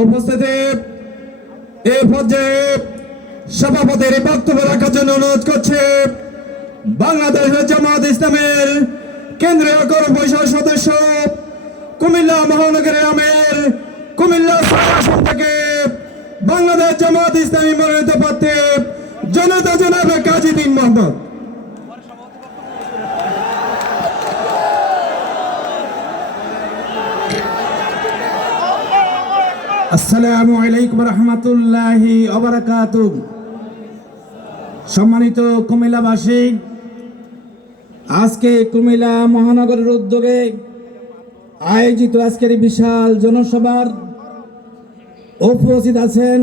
উপস্থিতি এই পর্যায়ে সভাপতির বক্তব্য রাখার জন্য অনুরোধ করছে বাংলাদেশ জামাত ইসলামের কেন্দ্রীয় কর্মপরিষদ সদস্য কুমিল্লা মহানগরের আমির কুমিল্লা আসন থেকে বাংলাদেশ জামাত ইসলামী মনোনীত প্রার্থী জনতা জনাব কাজী দ্বীন মোহাম্মদ। আসসালামু আলাইকুম রহমতুল্লাহি ওয়া বারাকাতুহু। সম্মানিত কুমিল্লাবাসী, আজকে কুমিল্লা মহানগরের উদ্যোগে আয়োজিত আজকের বিশাল জনসভার উপস্থিত আছেন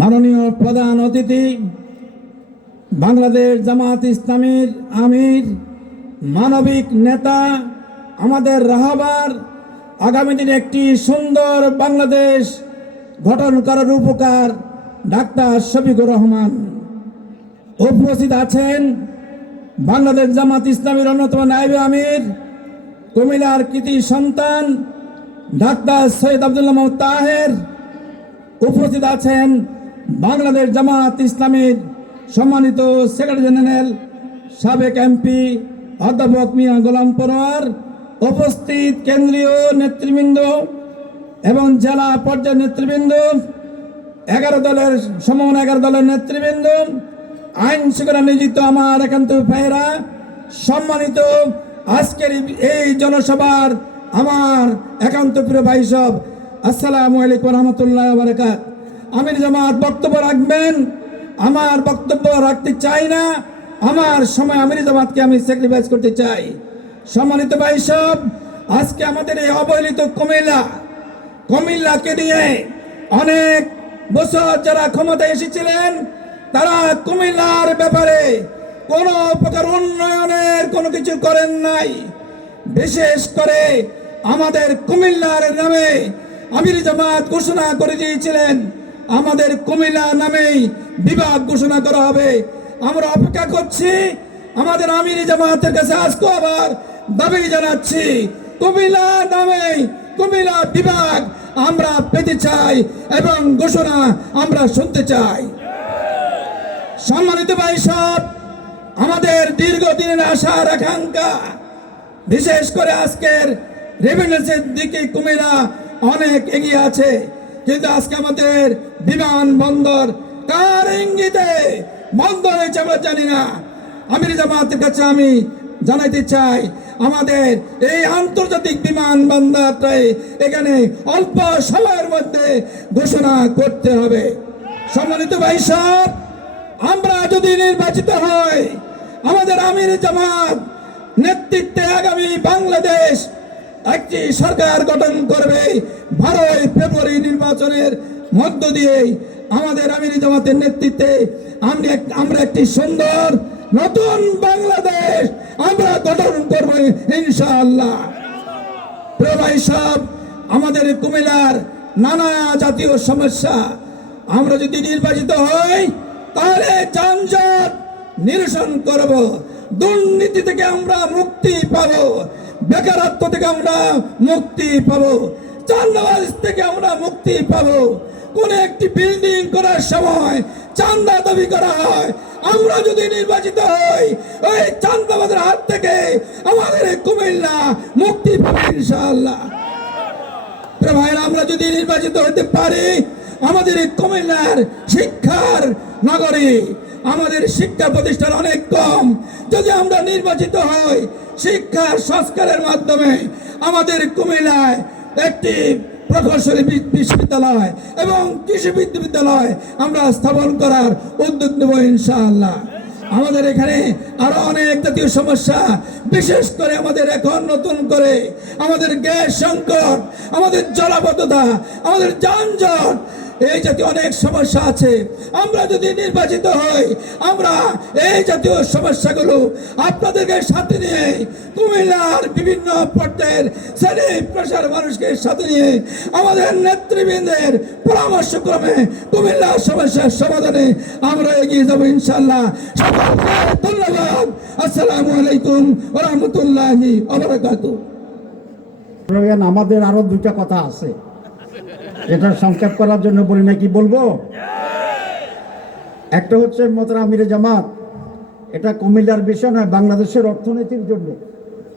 মাননীয় প্রধান অতিথি বাংলাদেশ জামাত ইসলামীর আমির, মানবিক নেতা, আমাদের রাহবার, আগামী দিনে একটি সুন্দর বাংলাদেশ গঠন করার উপকার ডাক্তার শফিকুর রহমান। উপস্থিত আছেন বাংলাদেশ জামাত ইসলামীর অন্যতম নায়েবে আমির, কুমিল্লার কৃতি সন্তান ডাক্তার সৈয়দ আব্দুল্লাহ মাহমুদ তাহের। উপস্থিত আছেন বাংলাদেশ জামাত ইসলামীর সম্মানিত সেক্রেটারি জেনারেল সাবেক এমপি অধ্যাপক মিয়া গোলাম পরোয়ার। উপস্থিত কেন্দ্রীয় নেতৃবৃন্দ এবং জেলা পর্যায়ের নেতৃবৃন্দ, 11 দলের সমমান 11 দলের নেতৃবৃন্দ, আইন শৃঙ্খলা নিয়োজিত আমার একান্ত ভাইয়েরা, সম্মানিত আজকের এই জনসভার আমার একান্ত প্রিয় ভাই সব, আসসালামু আলাইকুম রহমতুল্লাহ বারাকাত। আমির জামাত বক্তব্য রাখবেন, আমার বক্তব্য রাখতে চাই না, আমার সময় আমির জামাতকে আমি স্যাক্রিফাইস করতে চাই। সম্মানিত ভাই সব, আজকে আমাদের এই অবহেলিত কুমিল্লাকে নিয়ে অনেক বছর যারা ক্ষমতায় এসেছিলেন তারা কুমিল্লার ব্যাপারে কোনো প্রকার উন্নয়নের কোনো কিছু করেন নাই। বিশেষ করে আমাদের কুমিল্লার নামে আমির জামাত ঘোষণা করে দিয়েছিলেন আমাদের কুমিল্লা নামেই বিভাগ ঘোষণা করা হবে। আমরা অপেক্ষা করছি, আমাদের আমির জামাতের কাছে আজকে আবার দাবি জানাচ্ছি, কুমিল্লা নামে কুমিল্লা বিভাগ আমরা পেতে চাই এবং ঘোষণা আমরা শুনতে চাই। সম্মানিত ভাই সব, আমাদের দীর্ঘদিনের আশার আকাঙ্ক্ষা, বিশেষ করে আজকের রেভিনিউর দিকে কুমিল্লা অনেক এগিয়ে আছে, কিন্তু আজকে আমাদের বিমানবন্দর কার ইঙ্গিতে বন্ধ হয়েছে আমরা জানি না। আমির জামাতের কাছে আমি জানাইতে চাই, আমাদের এই আন্তর্জাতিক বিমানবন্দরটাই এখানে অল্প সময়ের মধ্যে ঘোষণা করতে হবে। সম্মানিত ভাই সব, আমরা যদি নির্বাচিত হই, আমাদের আমির জামাত নেতৃত্বে আগামী বাংলাদেশ একটি সরকার গঠন করবে। 12 ফেব্রুয়ারি নির্বাচনের মধ্য দিয়ে আমাদের আমির জামাতের নেতৃত্বে আমরা একটি সুন্দর নতুন বাংলাদেশ আমরা গঠন করব ইনশাআল্লাহ। প্রিয় ভাই সব, আমাদের কুমিল্লার নানা জাতীয় সমস্যা, আমরা যদি নির্বাচিত হই তাহলে যানজট নিরসন করব, দুর্নীতি থেকে আমরা মুক্তি পাবো, বেকারত্ব থেকে আমরা মুক্তি পাবো, চাঁদাবাজ থেকে আমরা মুক্তি পাবো। কোন একটি বিল্ডিং করার সময় চাঁদা দাবি করা হয়, আমরা যদি নির্বাচিত হই ওই চাঁদাবাজের হাত থেকে আমাদের কুমিল্লা মুক্তি পাবে ইনশাআল্লাহ। ভাইরা, আমরা যদি নির্বাচিত হতে পারি, আমাদের কুমিল্লার শিক্ষার নগরী, আমাদের শিক্ষা প্রতিষ্ঠান অনেক কম, যদি আমরা নির্বাচিত হই শিক্ষার সংস্কারের মাধ্যমে আমাদের কুমিল্লায় একটি প্রকৌশলী বিশ্ববিদ্যালয় এবং কৃষি বিশ্ববিদ্যালয় আমরা স্থাপন করার উদ্যোগ নেব ইনশাআল্লাহ। আমাদের এখানে আরো অনেক জাতীয় সমস্যা, বিশেষ করে আমাদের এখন নতুন করে আমাদের গ্যাস সংকট, আমাদের জলাবদ্ধতা, আমাদের যানজট, এই জাতীয় অনেক সমস্যা আছে। আমরা যদি নির্বাচিত হই, আমরা এই জাতীয় সমস্যাগুলো আপনাদেরকে সাথে নিয়ে কুমিল্লার বিভিন্ন পর্যায়ের শ্রেণী পেশার মানুষকে সাথে নিয়ে আমাদের নেতৃবৃন্দের পরামর্শক্রমে কুমিল্লার সমস্যার সমাধানে আমরা এগিয়ে যাব ইনশাআল্লাহ। সকলকে ধন্যবাদ। আসসালামু আলাইকুম ওয়া রাহমাতুল্লাহি ওয়া বারাকাতুহু। প্রয়োজন। আমাদের আরো দুইটা কথা আছে, এটা সংক্ষেপ করার জন্য বলি না, কি বলবো। একটা হচ্ছে মোহতারাম আমিরে জামাত, এটা কুমিল্লার বিষয় নয়, বাংলাদেশের অর্থনীতির জন্য।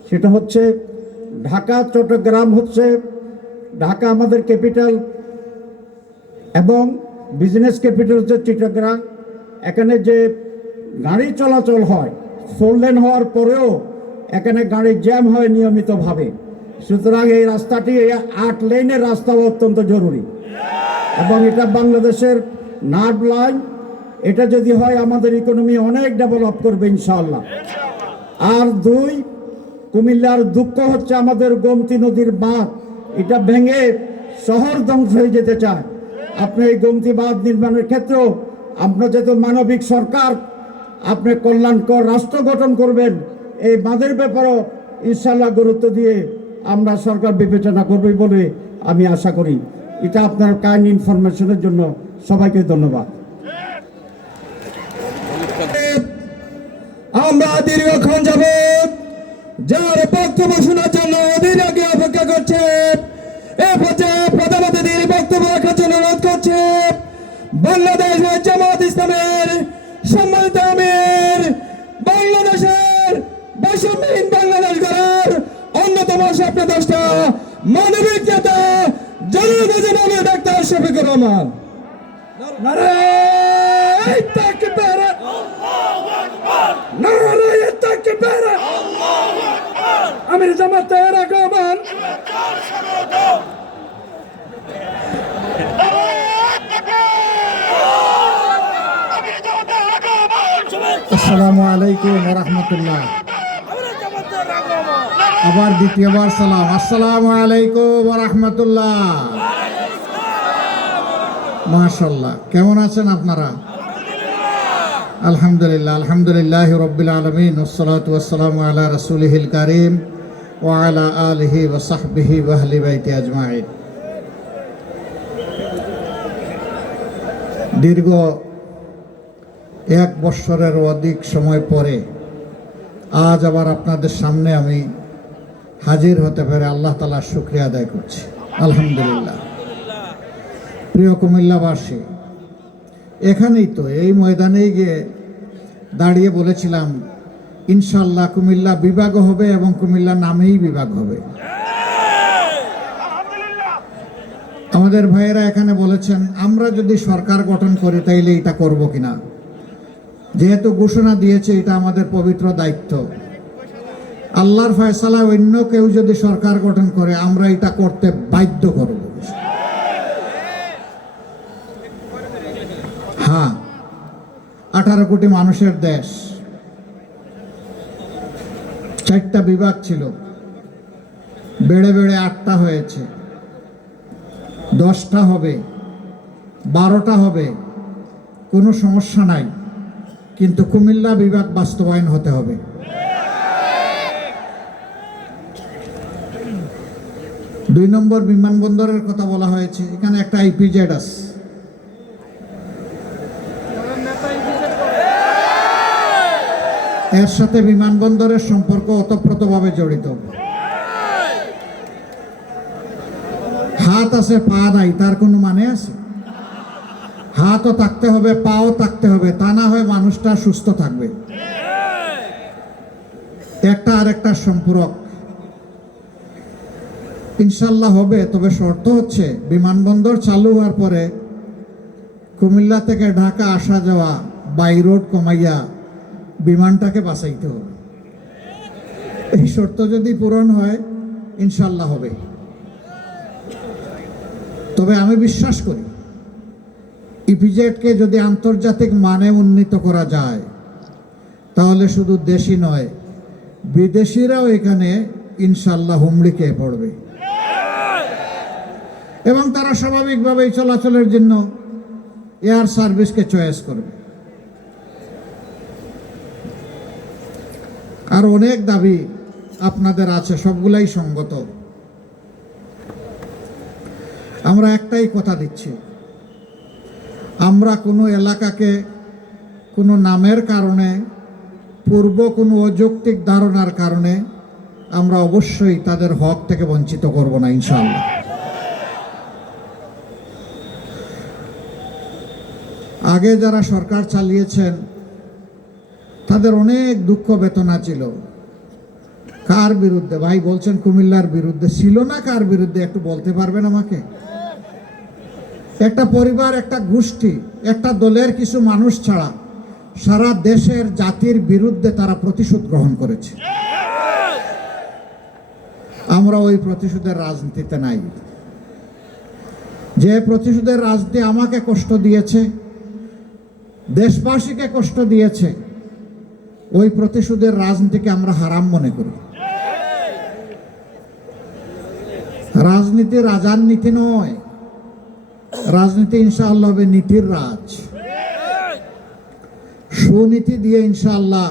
সেটা হচ্ছে ঢাকা চট্টগ্রাম হচ্ছে, ঢাকা আমাদের ক্যাপিটাল এবং বিজনেস ক্যাপিটাল হচ্ছে চিটাগাং। এখানে যে গাড়ি চলাচল হয়, 4 লেন হওয়ার পরেও এখানে গাড়ি জ্যাম হয় নিয়মিতভাবে। সুতরাং এই রাস্তাটি, এই 8 লেনের রাস্তা অত্যন্ত জরুরি এবং এটা বাংলাদেশের নার্ভ লাইন। এটা যদি হয় আমাদের ইকোনমি অনেক ডেভেলপ করবে ইনশাআল্লাহ। আর 2, কুমিল্লার দুঃখ হচ্ছে আমাদের গোমতী নদীর বাঁধ, এটা ভেঙে শহর ধ্বংস হয়ে যেতে চায়। আপনি এই গোমতী বাঁধ নির্মাণের ক্ষেত্রেও আপনার যেহেতু মানবিক সরকার, আপনি কল্যাণকর রাষ্ট্র গঠন করবেন, এই বাঁধের ব্যাপারেও ইনশাআল্লাহ গুরুত্ব দিয়ে আমরা সরকার বিবেচনা করবে বলে আমি আশা করি। এটা আপনার কাইন্ড ইনফরমেশনের জন্য সবাইকে ধন্যবাদ। আমরা দীর্ঘক্ষণ যাবৎ যার বক্তব্য শোনার জন্য অধীর আগে অপেক্ষা করছে, এ পর্যায়ে প্রধান অতিথির বক্তব্য রাখার জন্য অনুরোধ করছে বাংলাদেশ জামাত ইসলামের সম্মানিত আমির, বাংলাদেশের বৈষম্যহীন বাংলাদেশ গড়ার অন্যতম স্বপ্নদ্রষ্টা মানবিক নেতা জনগণের ডাক্তার শফিকুর রহমান। নারায়ে তাকবীর, নারায়ে তাকবীর, আমির জামাতের আগমন। আসসালামু আলাইকুম ওয়া রাহমাতুল্লাহ। আবার দ্বিতীয়বার সালাম, আসসালামু আলাইকুম ওয়া রাহমাতুল্লাহ। মাশাআল্লাহ, কেমন আছেন আপনারা? আলহামদুলিল্লাহ, আলহামদুলিল্লাহি রাব্বিল আলামিন, ওয়াসসালাতু ওয়াসসালামু আলা রাসূলিহিল কারীম ওয়া আলা আলিহি ওয়া সাহবিহি ওয়া আহলি বাইতি আজমাইন। দীর্ঘ 1 বছরের অধিক সময় পরে আজ আবার আপনাদের সামনে আমি হাজির হতে পেরে আল্লাহ তাআলার শুকরিয়া আদায় করছি, আলহামদুলিল্লাহ। প্রিয় কুমিল্লাবাসী, এখানেই তো এই ময়দানেই গিয়ে দাঁড়িয়ে বলেছিলাম ইনশাআল্লাহ কুমিল্লা বিভাগ হবে এবং কুমিল্লা নামেই বিভাগ হবে। আমাদের ভাইয়েরা এখানে বলেছেন আমরা যদি সরকার গঠন করি তাইলে এটা করব কিনা। যেহেতু ঘোষণা দিয়েছে, এটা আমাদের পবিত্র দায়িত্ব। আল্লাহর ফয়সালা, অন্য কেউ যদি সরকার গঠন করে আমরা এটা করতে বাধ্য করব। হ্যাঁ, 18 কোটি মানুষের দেশ, 4টা বিভাগ ছিল, বেড়ে বেড়ে 8টা হয়েছে, 10টা হবে, 12টা হবে, কোনো সমস্যা নাই, কিন্তু কুমিল্লা বিভাগ বাস্তবায়ন হতে হবে। দুই নম্বর বিমানবন্দরের কথা বলা হয়েছে, এখানে একটা আইপিজেড আছে। এর সাথে বিমানবন্দরের সম্পর্ক ওতপ্রোতভাবে জড়িত। হাত আছে পা নাই, তার কোনো মানে আছে? হাতও থাকতে হবে, পাও থাকতে হবে, তা না হয় মানুষটা সুস্থ থাকবে। একটা আরেকটা সম্পর্ক ইনশাল্লাহ হবে, তবে শর্ত হচ্ছে বিমানবন্দর চালু হওয়ার পরে কুমিল্লা থেকে ঢাকা আসা যাওয়া বাই রোড কমাইয়া বিমানটাকে বাঁচাইতে হবে। এই শর্ত যদি পূরণ হয় ইনশাল্লাহ হবে। তবে আমি বিশ্বাস করি ইপিজেডকে যদি আন্তর্জাতিক মানে উন্নীত করা যায় তাহলে শুধু দেশি নয়, বিদেশিরাও এখানে ইনশাল্লাহ হুমড়ি খেয়ে পড়বে এবং তারা স্বাভাবিকভাবেই চলাচলের জন্য এয়ার সার্ভিসকে চয়েস করবে। আর অনেক দাবি আপনাদের আছে, সবগুলাই সঙ্গত। আমরা একটাই কথা দিচ্ছি, আমরা কোনো এলাকাকে কোনো নামের কারণে, পূর্ব কোনো অযৌক্তিক ধারণার কারণে আমরা অবশ্যই তাদের হক থেকে বঞ্চিত করব না ইনশাআল্লাহ। আগে যারা সরকার চালিয়েছেন তাদের অনেক দুঃখ বেদনা ছিল। কার বিরুদ্ধে ভাই বলছেন? কুমিল্লার বিরুদ্ধে ছিল না? কার বিরুদ্ধে একটু বলতে পারবেন আমাকে? একটা পরিবার, একটা গোষ্ঠী, একটা দলের কিছু মানুষ ছাড়া সারা দেশের জাতির বিরুদ্ধে তারা প্রতিশোধ গ্রহণ করেছে। আমরা ওই প্রতিশোধের রাজনীতিতে নাই। যে প্রতিশোধের রাজনীতি আমাকে কষ্ট দিয়েছে, দেশবাসীকে কষ্ট দিয়েছে, ওই প্রতিশোধের রাজনীতিকে আমরা হারাম মনে করি। রাজনীতি রাজার নীতি নয়, রাজনীতি ইনশাআল্লাহ হবে নীতির রাজ। সুনীতি দিয়ে ইনশাআল্লাহ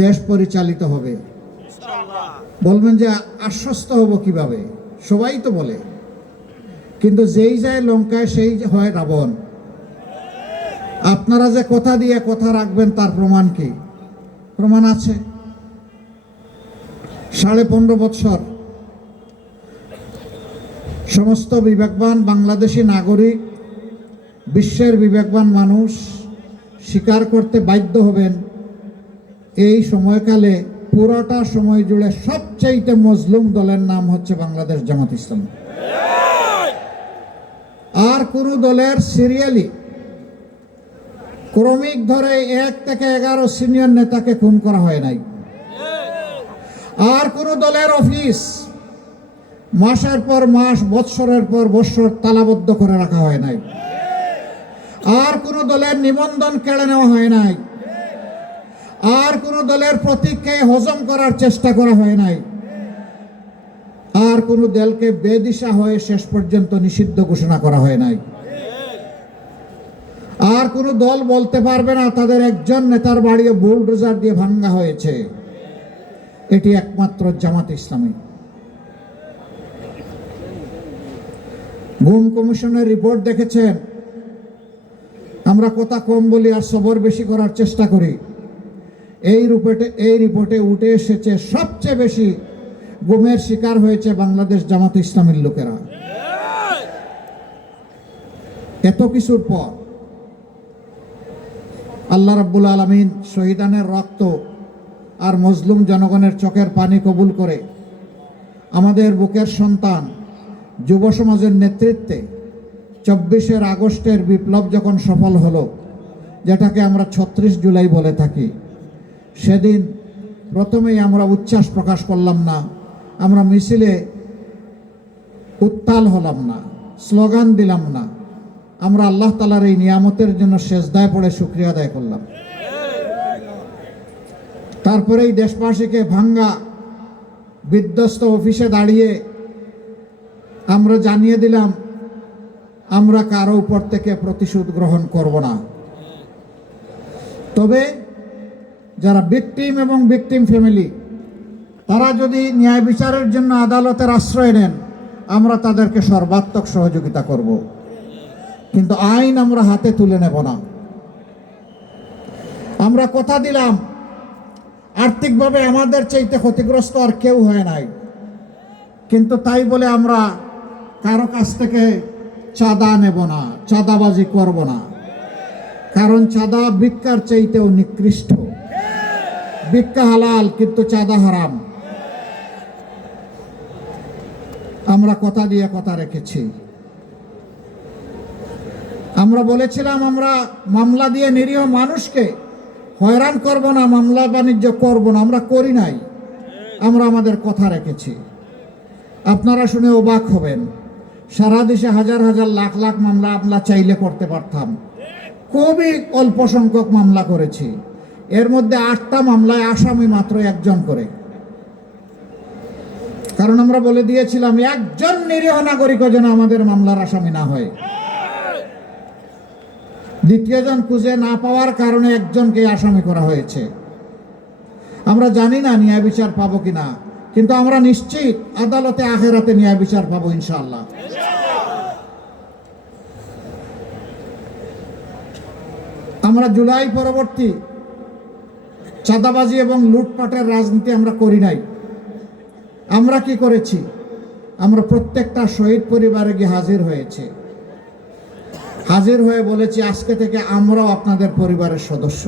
দেশ পরিচালিত হবে। বলবেন যে আশ্বস্ত হব কিভাবে? সবাই তো বলে, কিন্তু যেই যায় লঙ্কায় সেই হয় রাবণ। আপনারা যে কথা দিয়ে কথা রাখবেন তার প্রমাণ কি? প্রমাণ আছে। 15.5 বছর সমস্ত বিবেকবান বাংলাদেশি নাগরিক, বিশ্বের বিবেকবান মানুষ স্বীকার করতে বাধ্য হবেন, এই সময়কালে পুরোটা সময় জুড়ে সবচেয়ে মজলুম দলের নাম হচ্ছে বাংলাদেশ জামাত ইসলাম। আর কোন দলের সিরিয়ালি ক্রমিক ধরে 1 থেকে 11 সিনিয়র নেতাকে খুন করা হয় নাই। আর কোন দলের অফিস মাসের পর মাস, বৎসরের পর বৎসর তালাবদ্ধ করে রাখা হয় নাই। আর কোন দলের নিবন্ধন কেড়ে নেওয়া হয় নাই। আর কোন দলের প্রতীককে হজম করার চেষ্টা করা হয় নাই। আর কোন দলকে বেদিশা হয়ে শেষ পর্যন্ত নিষিদ্ধ ঘোষণা করা হয় নাই। আর কোন দল বলতে পারবে না তাদের একজন নেতার বাড়িও বুলডোজার দিয়ে ভাঙ্গা হয়েছে। এটি একমাত্র জামাত ইসলামী। গুম কমিশনের রিপোর্ট দেখেছেন। আমরা কথা কম বলি আর সবর বেশি করার চেষ্টা করি। এই রিপোর্টে উঠে এসেছে সবচেয়ে বেশি গুমের শিকার হয়েছে বাংলাদেশ জামাত ইসলামীর লোকেরা। এত কিছুর পর আল্লাহ রাব্বুল আলামিন শহীদানের রক্ত আর মজলুম জনগণের চোখের পানি কবুল করে আমাদের বুকের সন্তান যুব সমাজের নেতৃত্বে 24 আগস্টের বিপ্লব যখন সফল হলো, যেটাকে আমরা 36 জুলাই বলে থাকি, সেদিন প্রথমেই আমরা উচ্ছ্বাস প্রকাশ করলাম না, আমরা মিছিলে উত্তাল হলাম না, স্লোগান দিলাম না, আমরা আল্লাহ তাআলার এই নিয়ামতের জন্য সেজদায় পড়ে শুকরিয়া আদায় করলাম। তারপরে এই দেশবাসীকে ভাঙ্গা বিধ্বস্ত অফিসে দাঁড়িয়ে আমরা জানিয়ে দিলাম আমরা কারো উপর থেকে প্রতিশোধ গ্রহণ করব না। তবে যারা ভিকটিম এবং ভিকটিম ফ্যামিলি, তারা যদি ন্যায় বিচারের জন্য আদালতের আশ্রয় নেন, আমরা তাদেরকে সর্বাত্মক সহযোগিতা করব, কিন্তু আইন আমরা হাতে তুলে নেব না। আমরা কথা দিলাম আর্থিকভাবে আমাদের চাইতে ক্ষতিগ্রস্ত আর কেউ হয় নাই, কিন্তু তাই বলে আমরা কারো কাছ থেকে চাঁদা নেব না, চাঁদাবাজি করব না। কারণ চাঁদা ভিক্ষার চাইতেও নিকৃষ্ট। ভিক্ষা হালাল, কিন্তু চাঁদা হারাম। আমরা কথা দিয়ে কথা রেখেছি। আমরা বলেছিলাম আমরা মামলা দিয়ে নিরীহ মানুষকে হয়রান করব না, মামলা বাণিজ্য করব না। আমরা করি নাই, আমরা আমাদের কথা রেখেছি। আপনারা শুনে অবাক হবেন, সারা দেশে হাজার হাজার লাখ লাখ মামলা আমরা চাইলে করতে পারতাম। খুবই অল্প সংখ্যক মামলা করেছি। এর মধ্যে 8টা মামলায় আসামি মাত্র 1 জন করে। কারণ আমরা বলে দিয়েছিলাম একজন নিরীহ নাগরিকও যেন আমাদের মামলার আসামি না হয়। দ্বিতীয় জন খুঁজে না পাওয়ার কারণে একজনকে আসামি করা হয়েছে। আমরা জানি না ন্যায় বিচার পাবো কিনা, কিন্তু আমরা নিশ্চিত আদালতে আখেরাতে ন্যায় বিচার পাবো ইনশাআল্লাহ। আমরা জুলাই পরবর্তী চাঁদাবাজি এবং লুটপাটের রাজনীতি আমরা করি নাই। আমরা কি করেছি? আমরা প্রত্যেকটা শহীদ পরিবারে গিয়ে হাজির হয়েছে, হাজির হয়ে বলেছি আজকে থেকে আমরাও আপনাদের পরিবারের সদস্য।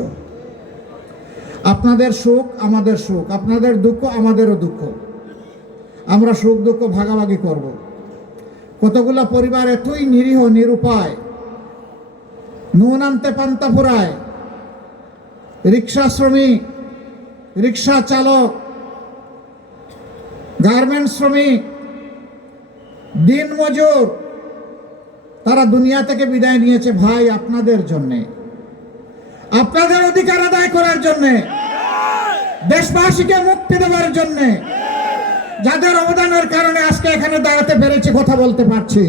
আপনাদের সুখ আমাদের সুখ, আপনাদের দুঃখ আমাদেরও দুঃখ। আমরা সুখ দুঃখ ভাগাভাগি করব। কতগুলো পরিবার এতই নিরীহ নিরুপায়, নুন আনতে পান্তা ফুরায়, রিক্সা শ্রমিক, রিক্সা চালক, গার্মেন্টস শ্রমিক, দিনমজুর, তারা দুনিয়া থেকে বিদায় নিয়েছে ভাই আপনাদের জন্যে, আপনাদের অধিকার আদায় করার জন্যে, দেশবাসীকে মুক্তি দেওয়ার জন্যে, যাদের অবদানের কারণে আজকে এখানে দাঁড়াতে পেরেছি, কথা বলতে পারছি।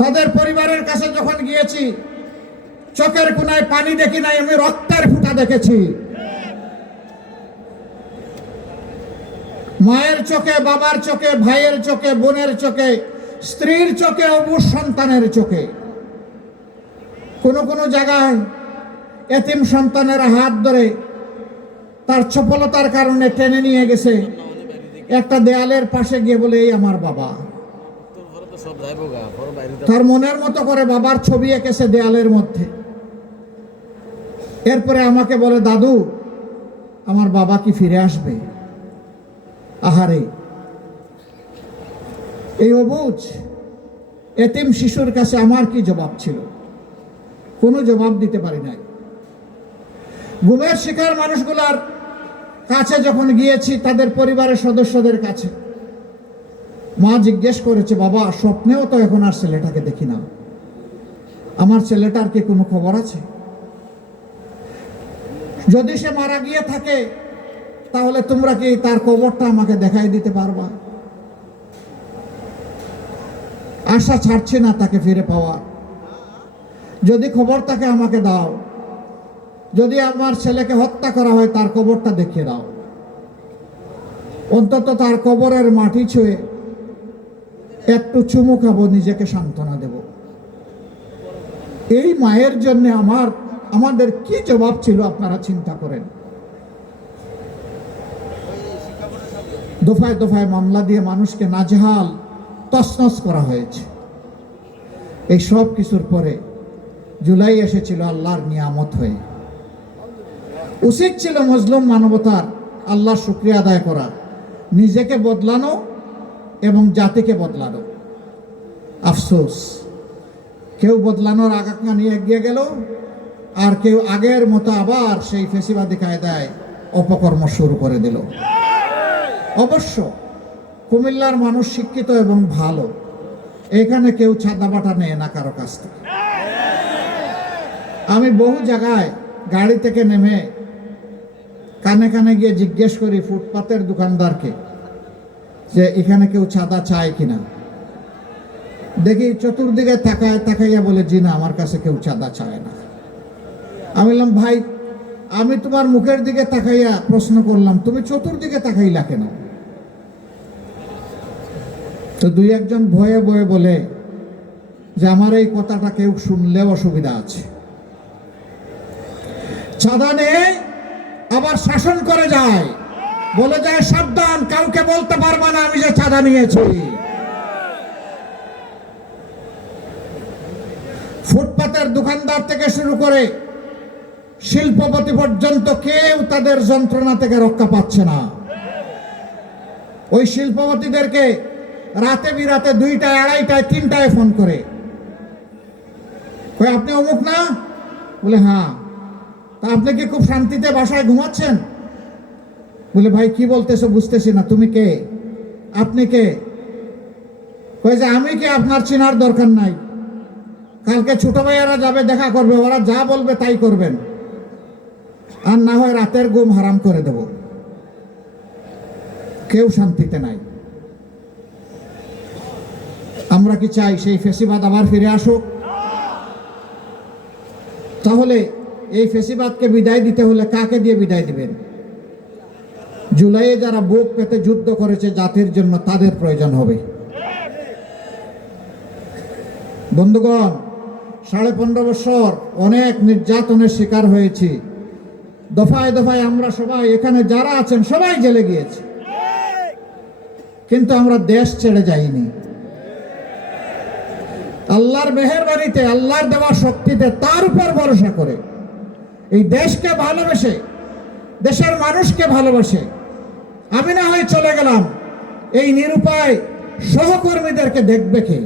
তাদের পরিবারের কাছে যখন গিয়েছি, চোখের কোনায় পানি দেখি নাই, আমি রক্তের ফুঁটা দেখেছি। মায়ের চোখে, বাবার চোখে, ভাইয়ের চোখে, বোনের চোখে, স্ত্রীর চোখে, অবুঝ সন্তানের চোখে। কোন কোন জায়গায় এতিম সন্তানের হাত ধরে তার চপলতার কারণে টেনে নিয়ে গেছে একটা দেয়ালের পাশে গিয়ে বলে এই আমার বাবা। তার মনের মতো করে বাবার ছবি এঁকেছে দেয়ালের মধ্যে। এরপরে আমাকে বলে দাদু আমার বাবা কি ফিরে আসবে? আহারে, এই অবুঝ এতিম শিশুর কাছে আমার কি জবাব ছিল? কোনো জবাব দিতে পারি নাই। গুমের শিকার মানুষগুলার কাছে যখন গিয়েছি, তাদের পরিবারের সদস্যদের কাছে, মা জিজ্ঞেস করেছে বাবা স্বপ্নেও তো এখন আর ছেলেটাকে দেখি না, আমার ছেলেটার কি কোনো খবর আছে? যদি সে মারা গিয়ে থাকে তাহলে তোমরা কি তার কবরটা আমাকে দেখাই দিতে পারবা? আশা ছাড়ছে না তাকে ফিরে পাওয়া। যদি খবর থাকে আমাকে দাও, যদি আমার ছেলেকে হত্যা করা হয় তার কবরটা দেখিয়ে দাও, অন্তত তার কবরের মাটি ছুঁয়ে একটু চুমু খাবো, নিজেকে সান্ত্বনা দেব। এই মায়ের জন্য আমাদের কি জবাব ছিল আপনারা চিন্তা করেন। দফায় দফায় মামলা দিয়ে মানুষকে নাজেহাল তছনছ করা হয়েছে। এই সব কিছুর পরে জুলাই এসেছিল আল্লাহর নিয়ামত হয়ে। উচিত ছিল মজলুম মানবতার আল্লাহর শুকরিয়া আদায় করা, নিজেকে বদলানো এবং জাতিকে বদলানো। আফসোস, কেউ বদলানোর আকাঙ্ক্ষা নিয়ে এগিয়ে গেল, আর কেউ আগের মতো আবার সেই ফেসিবাদী কায়দায় অপকর্ম শুরু করে দিল। অবশ্য কুমিল্লার মানুষ শিক্ষিত এবং ভালো, এখানে কেউ ছাদাবাটা নেয় না কারো কাছ থেকে। আমি বহু জায়গায় গাড়ি থেকে নেমে কানে কানে গিয়ে জিজ্ঞেস করি ফুটপাতের দোকানদারকে যে এখানে কেউ চাঁদা চায় কিনা। দেখি চতুর্দিকে তাকাইয়া বলে জি না, আমার কাছে কেউ চাঁদা চায় না। আমি বললাম ভাই, আমি তোমার মুখের দিকে তাকাইয়া প্রশ্ন করলাম, তুমি চতুর্দিকে তাকাইলা কেন? তো দুই একজন ভয়ে ভয়ে বলে যে আমার এই কথাটা কেউ শুনলেও অসুবিধা আছে। চাঁদা নেই, আবার শাসন করে যায়, বলে যায় সাবধান, কাউকে বলতে পারবা না আমি যে চাঁদা নিয়েছি। ফুটপাতের দোকানদার থেকে শুরু করে শিল্পপতি পর্যন্ত কেউ তাদের যন্ত্রণা থেকে রক্ষা পাচ্ছে না। ওই শিল্পপতিদেরকে রাতে বিরাতে 2টায়, 2:30টায়, 3টায় ফোন করে আপনি অমুক না? বলে হ্যাঁ। তা আপনি কি খুব শান্তিতে বাসায় ঘুমাচ্ছেন? বলে ভাই কি বলতেছো বুঝতেছি না, তুমি কে? আপনি কে? কই যে আমি কে আপনার চেনার দরকার নাই, কালকে ছোট ভাইয়ারা যাবে দেখা করবে, ওরা যা বলবে তাই করবেন, আর না হয় রাতের ঘুম হারাম করে দেব। কেউ শান্তিতে নাই। আমরা কি চাই সেই ফেসিবাদ আবার ফিরে আসুক? তাহলে এই ফেসিবাদকে বিদায় দিতে হলে কাকে দিয়ে বিদায় দিবেন? জুলাইয়ে যারা বুক পেতে যুদ্ধ করেছে জাতির জন্য, তাদের প্রয়োজন হবে। বন্ধুগণ, 15.5 বছর অনেক নির্যাতনের শিকার হয়েছি, দফায় দফায় আমরা সবাই এখানে যারা আছেন সবাই জেলে গিয়েছি, কিন্তু আমরা দেশ ছেড়ে যাইনি। আল্লাহর মেহেরবানিতে, আল্লাহর দেওয়া শক্তিতে, তার উপর ভরসা করে এই দেশকে ভালোবেসে, দেশের মানুষকে ভালোবাসে আমি না হয় চলে গেলাম, এই নিরুপায় সহকর্মীদেরকে দেখবে কে?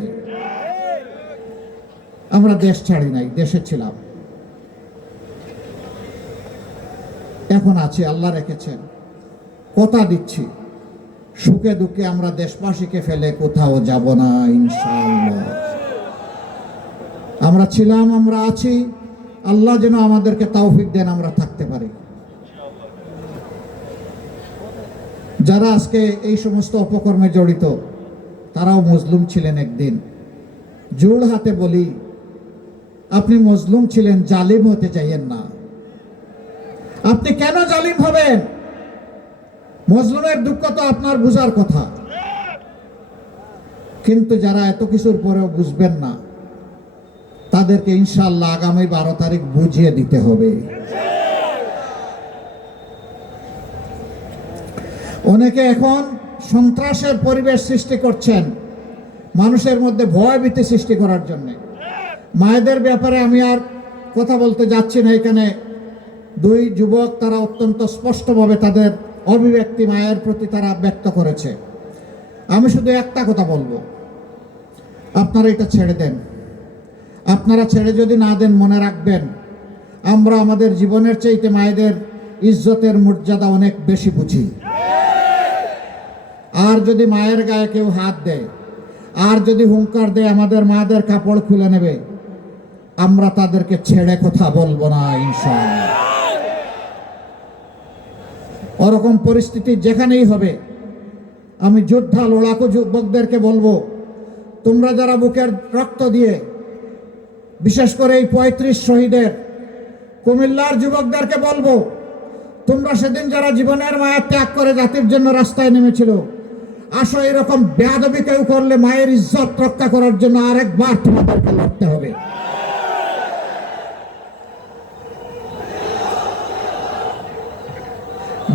আমরা দেশ ছাড়ি নাই, দেশে ছিলাম, এখন আছি, আল্লাহ রেখেছেন। কথা দিচ্ছি, সুখে দুঃখে আমরা দেশবাসীকে ফেলে কোথাও যাব না ইনশাআল্লাহ। আমরা ছিলাম, আমরা আছি, আল্লাহ যেন আমাদেরকে তৌফিক দেন আমরা থাকতে পারি। যারা আজকে এই সমস্ত অপকর্মে জড়িত তারাও মজলুম ছিলেন একদিন। জোড় হাতে বলি, আপনি মজলুম ছিলেন, জালিম হতে চাইয়েন না। আপনি কেন জালিম হবেন? মজলুমের দুঃখ তো আপনার বুঝার কথা, কিন্তু যারা এত কিছুর পরেও বুঝবেন না তাদেরকে ইনশাআল্লাহ আগামী 12 তারিখ বুঝিয়ে দিতে হবে। অনেকে এখন সন্ত্রাসের পরিবেশ সৃষ্টি করছেন মানুষের মধ্যে ভয় ভীতি সৃষ্টি করার জন্য। মায়েদের ব্যাপারে আমি আর কথা বলতে যাচ্ছি না। এখানে দুই যুবক, তারা অত্যন্ত স্পষ্টভাবে তাদের অভিব্যক্তি মায়ের প্রতি তারা ব্যক্ত করেছে। আমি শুধু একটা কথা বলবো, আপনারা এটা ছেড়ে দেন। আপনারা ছেড়ে যদি না দেন, মনে রাখবেন আমরা আমাদের জীবনের চাইতে মায়েদের ইজ্জতের মর্যাদা অনেক বেশি বুঝি। আর যদি মায়ের গায়ে কেউ হাত দেয়, আর যদি হুঙ্কার দেয় আমাদের মাদের কাপড় খুলে নেবে, আমরা তাদেরকে ছেড়ে কথা বলবো না ইনশাআল্লাহ। ওরকম পরিস্থিতি যেখানেই হবে, আমি যোদ্ধা লড়াকু যুবকদেরকে বলবো, তোমরা যারা বুকের রক্ত দিয়ে, বিশেষ করে এই 35 শহীদের কুমিল্লার যুবকদেরকে বলবো, তোমরা সেদিন যারা জীবনের মায়া ত্যাগ করে জাতির জন্য রাস্তায় নেমেছিল, আসো এরকম বেয়াদবি কেউ করলে মায়ের ইজ্জত রক্ষা করার জন্য আরেকবার তোমাদেরকে লড়তে হবে।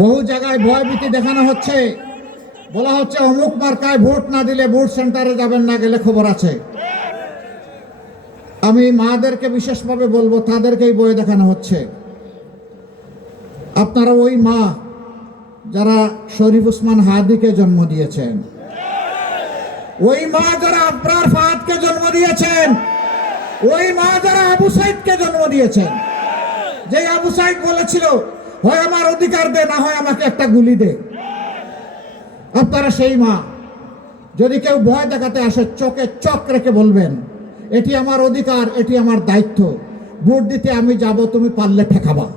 বহু জায়গায় ভয়ভীতি দেখানো হচ্ছে, বলা হচ্ছে অমুক মার্কায় ভোট না দিলে ভোট সেন্টারে যাবেন না, গেলে খবর আছে। আমি মাদেরকে বিশেষভাবে বলবো, তাদেরকেই ভয় দেখানো হচ্ছে। আপনারা ওই মা যারা শরীফ উসমান হাদিকে জন্ম দিয়েছেন, ওই মা যারা আবরার ফাহাদকে জন্ম দিয়েছেন, ওই মা যারা আবু সাইদকে জন্ম দিয়েছেন, যে আবু সাইদ বলেছিল হয় আমার অধিকার দে, না হয় আমাকে একটা গুলি দে। আপনারা সেই মা। যদি কেউ ভয় দেখাতে আসে, চোখে চোখ রেখে বলবেন, এটি আমার অধিকার, এটি আমার দায়িত্ব, ভোট দিতে আমি যাব, তুমি পারলে ঠেকাবা।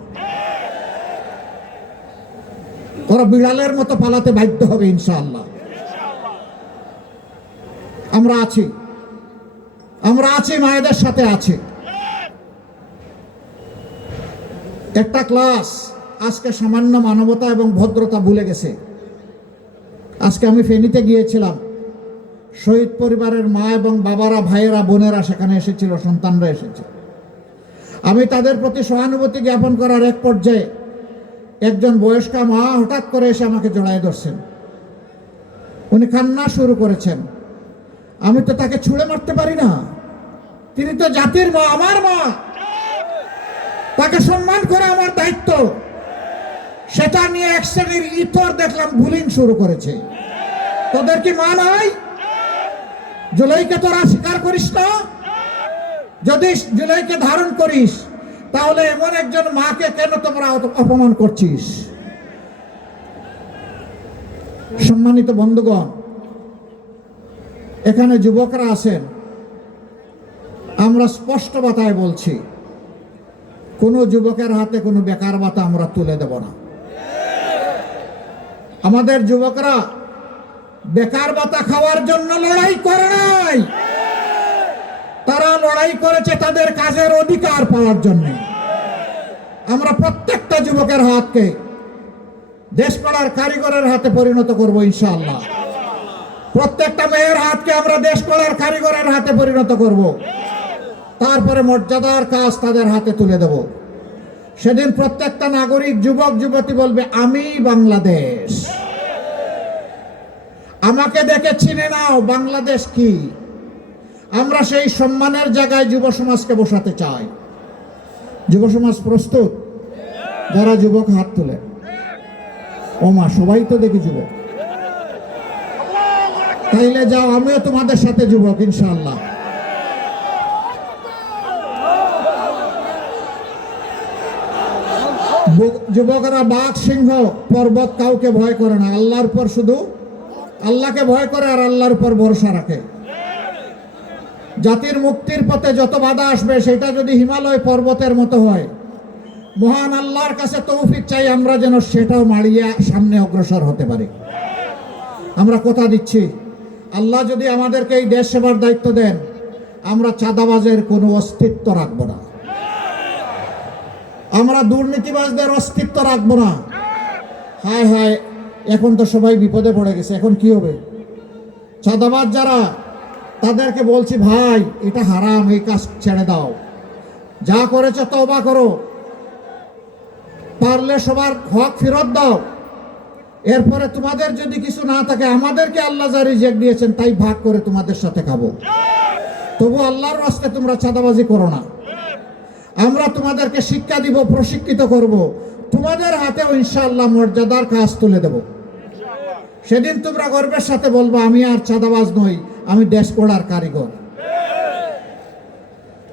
ওরা বিড়ালের মতো পালাতে বাধ্য হবে ইনশাআল্লাহ। আমরা আছি, আমরা আছি, মায়েদের সাথে আছি। একটা ক্লাস আজকে সামান্য মানবতা এবং ভদ্রতা ভুলে গেছে। আজকে আমি ফেনীতে গিয়েছিলাম, শহীদ পরিবারের মা এবং বাবারা, ভাইয়েরা, বোনেরা সেখানে এসেছিল, সন্তানরা এসেছে। আমি তাদের প্রতি সহানুভূতি জ্ঞাপন করার এক পর্যায়ে একজন বয়স্কা মা হঠাৎ করে এসে আমাকে জড়ায় ধরছেন। উনি কান্না শুরু করেছেন। আমি তো তাকে ছুঁড়ে মারতে পারি না, তিনি তো জাতির মা, আমার মা, তাকে সম্মান করা আমার দায়িত্ব। সেটা নিয়ে এক শ্রেণীর ইতর দেখলাম বুলিং শুরু করেছে। তোদের কি মা নাই? জুলাইকে তোরা স্বীকার করিস না? যদি জুলাইকে ধারণ করিস, তাহলে এমন একজন মাকে কেন তোমরা অপমান করছিস? সম্মানিত বন্ধুগণ, এখানে যুবকরা আছেন, আমরা স্পষ্ট কথায় বলছি, কোনো যুবকের হাতে কোনো বেকার ভাতা আমরা তুলে দেব না। আমাদের যুবকরা বেকার ভাতা খাওয়ার জন্য লড়াই করে নাই, তারা লড়াই করেছে তাদের কাজের অধিকার পাওয়ার জন্য। আমরা প্রত্যেকটা যুবকের হাতকে দেশ গড়ার কারিগরের হাতে পরিণত করব ইনশাআল্লাহ। প্রত্যেকটা মেয়ের হাতকে আমরা দেশ গড়ার কারিগরের হাতে পরিণত করব। তারপরে মর্যাদার কাজ তাদের হাতে তুলে দেব। সেদিন প্রত্যেকটা নাগরিক, যুবক যুবতী বলবে আমি বাংলাদেশ। আমাকে দেখে চিনে নাও বাংলাদেশ কি। আমরা সেই সম্মানের জায়গায় যুব সমাজকে বসাতে চাই। যুব সমাজ প্রস্তুত? যারা যুবক হাত তোলে। ও মা, সবাই তো দেখি যুবক। তাইলে যাও, আমিও তোমাদের সাথে যুবক ইনশাআল্লাহ। যুবকরা বাঘ, সিংহ, পর্বত কাউকে ভয় করে না, আল্লাহর উপর শুধু আল্লাহকে ভয় করে আর আল্লাহর উপর ভরসা রাখে। জাতির মুক্তির পথে যত বাধা আসবে সেটা যদি হিমালয় পর্বতের মতো হয়, মহান আল্লাহর কাছে তৌফিক চাই আমরা যেন সেটাও মাড়িয়ে সামনে অগ্রসর হতে পারি। আমরা কথা দিচ্ছি, আল্লাহ যদি আমাদেরকে এই দেশ সেবার দায়িত্ব দেন, আমরা চাঁদাবাজের কোনো অস্তিত্ব রাখবো না, আমরা দুর্নীতিবাজদের অস্তিত্ব রাখবো না। হায় হায়, এখন তো সবাই বিপদে পড়ে গেছে, এখন কি হবে? চাঁদাবাজ যারা, তাদেরকে বলছি ভাই এটা হারাম, এই কাজ ছেড়ে দাও, যা করেছ তওবা করো, পারলে সবার হক ফেরত দাও। এরপরে তোমাদের যদি কিছু না থাকে, আমাদেরকে আল্লাহ যা রিজিক দিয়েছেন তাই ভাগ করে তোমাদের সাথে খাবো, তবু আল্লাহর রাস্তায় তোমরা চাঁদাবাজি করো না। আমরা তোমাদেরকে শিক্ষা দিব, প্রশিক্ষিত করব, তোমাদের হাতেও ইনশাআল্লাহ মর্যাদার কাজ তুলে দেব। সেদিন তোমরা গর্বের সাথে বলবো আমি আর চাঁদাবাজ নই, আমি দেশ গড়ার কারিগর।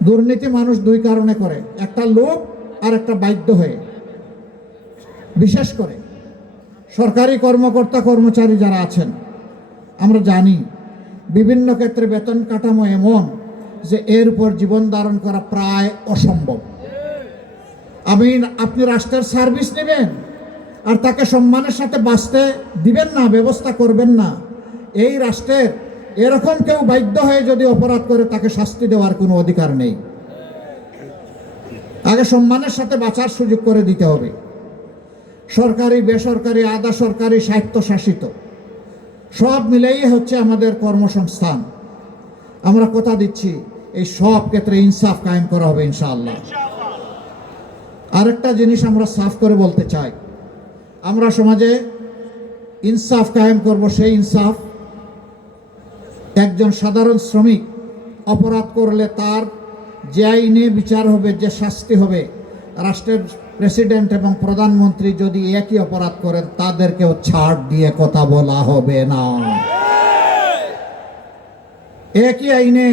দুর্নীতি মানুষ দুই কারণে করে, একটা লোভ আর একটা বাধ্য হয়ে। বিশেষ করে সরকারি কর্মকর্তা কর্মচারী যারা আছেন, আমরা জানি বিভিন্ন ক্ষেত্রে বেতন কাঠামো এমন যে এর উপর জীবন ধারণ করা প্রায় অসম্ভব। আপনি রাষ্ট্রের সার্ভিস নেবেন আর তাকে সম্মানের সাথে বাঁচতে দিবেন না, ব্যবস্থা করবেন না। এই রাষ্ট্রের এরকম কেউ বাধ্য হয়ে যদি অপরাধ করে, তাকে শাস্তি দেওয়ার কোনো অধিকার নেই। আগে সম্মানের সাথে বাঁচার সুযোগ করে দিতে হবে। সরকারি, বেসরকারি, আধা সরকারি, স্বায়ত্তশাসিত সব মিলেই হচ্ছে আমাদের কর্মসংস্থান। আমরা কথা দিচ্ছি এই সব ক্ষেত্রে ইনসাফ কায়েম করা হবে ইনশাআল্লাহ। আরেকটা জিনিস আমরা সাফ করে বলতে চাই, আমরা সমাজে ইনসাফ কায়েম করব। সেই ইনসাফ, একজন সাধারণ শ্রমিক অপরাধ করলে তার যে আইনে বিচার হবে, যে শাস্তি হবে, রাষ্ট্রের প্রেসিডেন্ট এবং প্রধানমন্ত্রী যদি একই অপরাধ করেন, তাদেরকেও ছাড় দিয়ে কথা বলা হবে না। একই আইনে,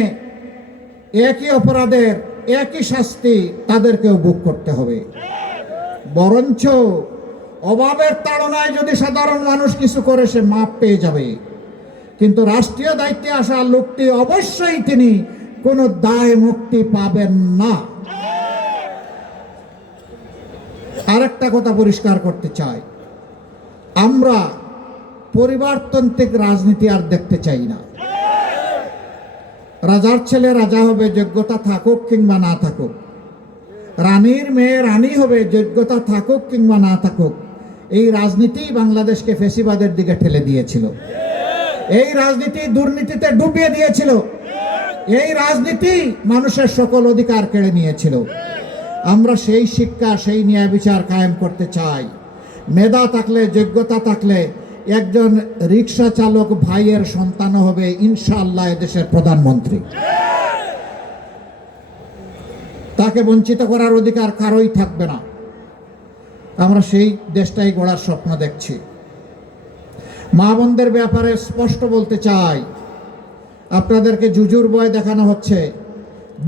একই অপরাধের একই শাস্তি তাদেরকেও ভোগ করতে হবে। বরঞ্চ অভাবের তাড়নায় যদি সাধারণ মানুষ কিছু করে, সে মাপ পেয়ে যাবে, কিন্তু রাষ্ট্রীয় দায়িত্বে আসা লোকটি অবশ্যই তিনি কোনো দায় মুক্তি পাবেন না। আরেকটা কথা পরিষ্কার করতে চাই, আমরা পরিবারতান্ত্রিক রাজনীতি আর দেখতে চাই না। রাজার ছেলে রাজা হবে, যোগ্যতা থাকুক কিংবা না থাকুক। রানীর মেয়ে রানী হবে, যোগ্যতা থাকুক কিংবা না থাকুক। এই রাজনীতি বাংলাদেশকে ফ্যাসিবাদের দিকে ঠেলে দিয়েছিল। এই রাজনীতি দুর্নীতিতে ডুবিয়ে দিয়েছিল। এই রাজনীতি মানুষের সকল অধিকার কেড়ে নিয়েছিল। আমরা সেই শিক্ষা, সেই ন্যায় বিচার কায়েম করতে চাই। মেধা থাকলে, যোগ্যতা থাকলে একজন রিক্সা চালক ভাইয়ের সন্তান হবে ইনশাআল্লাহ এদেশের প্রধানমন্ত্রী। তাকে বঞ্চিত করার অধিকার কারোই থাকবে না। আমরা সেই দেশটাই গড়ার স্বপ্ন দেখছি। মা বোনদের ব্যাপারে স্পষ্ট বলতে চাই, আপনাদেরকে জুজুর ভয় দেখানো হচ্ছে,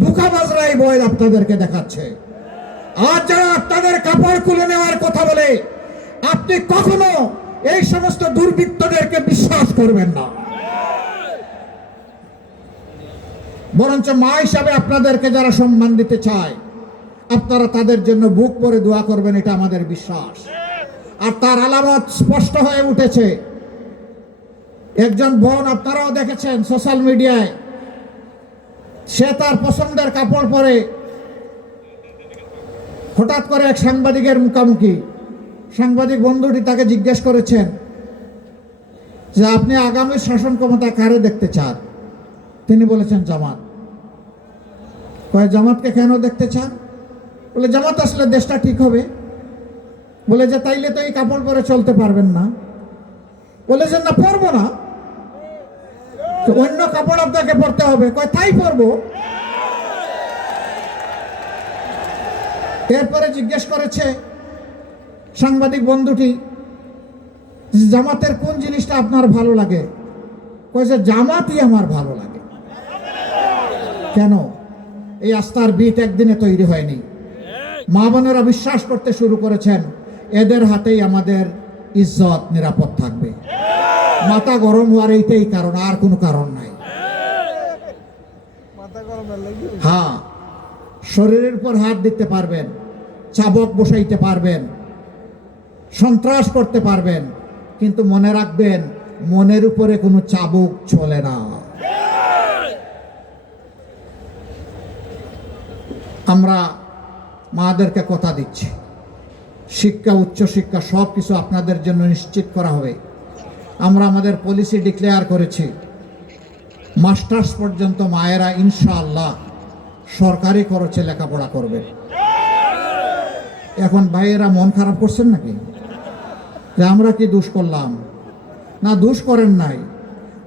দুঃখাবাজরা এই ভয় আপনাদেরকে দেখাচ্ছে। আর যারা আপনাদের কাপড় খুলে নেওয়ার কথা বলে, আপনি কখনো এই সমস্ত দুর্বৃত্তদেরকে বিশ্বাস করবেন না। বরঞ্চ মা হিসাবে আপনাদেরকে যারা সম্মান দিতে চায়, আপনারা তাদের জন্য বুক ভরে দোয়া করবেন, এটা আমাদের বিশ্বাস। আর তার আলামত স্পষ্ট হয়ে উঠেছে। একজন বোন, আপনারাও দেখেছেন সোশ্যাল মিডিয়ায়, সে তার পছন্দের কাপড় পরে হঠাৎ করে এক সাংবাদিকের মুখোমুখি। সাংবাদিক বন্ধুটি তাকে জিজ্ঞেস করেছেন যে আপনি আগামী শাসন ক্ষমতা কারে দেখতে চান? তিনি বলেছেন জামাত। জামাতকে কেন দেখতে চান? বলে জামাত আসলে দেশটা ঠিক হবে। বলে যে তাইলে তো এই কাপড় পরে চলতে পারবেন না। বলে যে না, পরবো না, তো অন্য কাপড় আপনাকে পরতে হবে। কয় তাই পরবো। এরপরে জিজ্ঞেস করেছে সাংবাদিক বন্ধুটি, জামাতের কোন জিনিসটা আপনার ভালো লাগে? কয়েছে জামাতই আমার ভালো লাগে। কেন? এই আস্থার ভিত একদিনে তৈরি হয়নি। মা বোনেরা বিশ্বাস করতে শুরু করেছেন এদের হাতেই আমাদের ইজ্জত নিরাপদ থাকবে। মাথা গরম হওয়ার এইটাই কারণ, আর কোনো কারণ নাই। হ্যাঁ, শরীরের উপর হাত দিতে পারবেন, চাবক বসাইতে পারবেন, সন্ত্রাস করতে পারবেন, কিন্তু মনে রাখবেন মনের উপরে কোনো চাবুক চলে না। আমরা মাদেরকে কথা দিচ্ছি, শিক্ষা, উচ্চশিক্ষা সব কিছু আপনাদের জন্য নিশ্চিত করা হবে। আমরা আমাদের পলিসি ডিক্লেয়ার করেছি, মাস্টার্স পর্যন্ত মায়েরা ইনশাআল্লাহ সরকারি খরচে লেখাপড়া করবে। এখন ভাইয়েরা মন খারাপ করছেন নাকি যে আমরা কি দোষ করলাম? না, দোষ করেন নাই,